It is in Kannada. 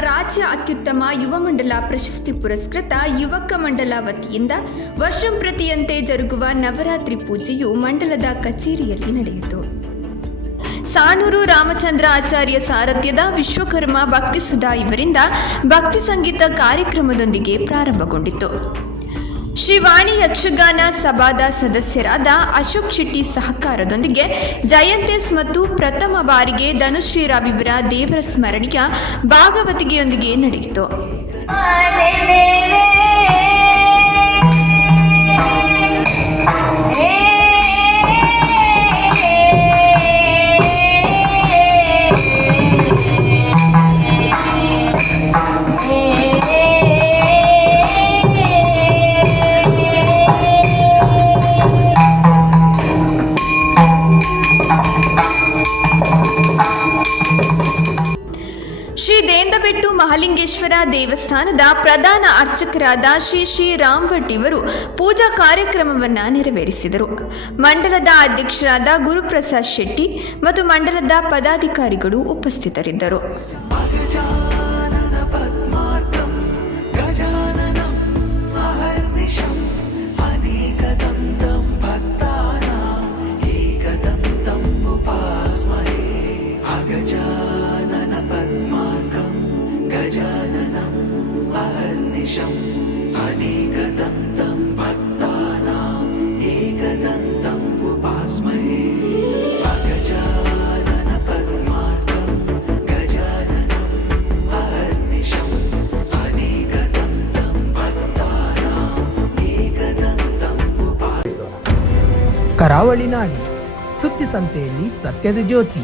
ರಾಜ್ಯ ಅತ್ಯುತ್ತಮ ಯುವ ಮಂಡಲ ಪ್ರಶಸ್ತಿ ಪುರಸ್ಕೃತ ಯುವಕ ಮಂಡಲ ವತಿಯಿಂದ ವರ್ಷಂಪ್ರತಿಯಂತೆ ಜರುಗುವ ನವರಾತ್ರಿ ಪೂಜೆಯು ಮಂಡಲದ ಕಚೇರಿಯಲ್ಲಿ ನಡೆಯಿತು. ಸಾಣೂರು ರಾಮಚಂದ್ರ ಆಚಾರ್ಯ ಸಾರಥ್ಯದ ವಿಶ್ವಕರ್ಮ ಭಕ್ತಿ ಸುಧಾ ಇವರಿಂದ ಭಕ್ತಿ ಸಂಗೀತ ಕಾರ್ಯಕ್ರಮದೊಂದಿಗೆ ಪ್ರಾರಂಭಗೊಂಡಿತು. ಶ್ರೀವಾಣಿ ಯಕ್ಷಗಾನ ಸಭಾದ ಸದಸ್ಯರಾದ ಅಶೋಕ್ ಶೆಟ್ಟಿ ಸಹಕಾರದೊಂದಿಗೆ ಜಯಂತೇಶ್ ಮತ್ತು ಪ್ರಥಮ ಬಾರಿಗೆ ಧನುಶ್ರೀ ರವಿವರ ದೇವರ ಸ್ಮರಣೆಯ ಭಾಗವತಿಗೆಯೊಂದಿಗೆ ನಡೆಯಿತು. ಶ್ರೀ ದೇಂದಬೆಟ್ಟು ಮಹಾಲಿಂಗೇಶ್ವರ ದೇವಸ್ಥಾನದ ಪ್ರಧಾನ ಅರ್ಚಕರಾದ ಶ್ರೀ ಶ್ರೀ ರಾಮ್ ಭಟ್ ಇವರು ಪೂಜಾ ಕಾರ್ಯಕ್ರಮವನ್ನು ನೆರವೇರಿಸಿದರು ಮಂಡಲದ ಅಧ್ಯಕ್ಷರಾದ ಗುರುಪ್ರಸಾದ್ ಶೆಟ್ಟಿ ಮತ್ತು ಮಂಡಲದ ಪದಾಧಿಕಾರಿಗಳು ಉಪಸ್ಥಿತರಿದ್ದರು Good job. गजाननम् अहर्निशम् अनेकदन्तं भक्तानाम् एकदन्तम् उपास्महे ಕರಾವಳಿ ನಾಡಿ ಸುದ್ದಿ ಸಂತೆಯಲ್ಲಿ ಸತ್ಯದ ಜ್ಯೋತಿ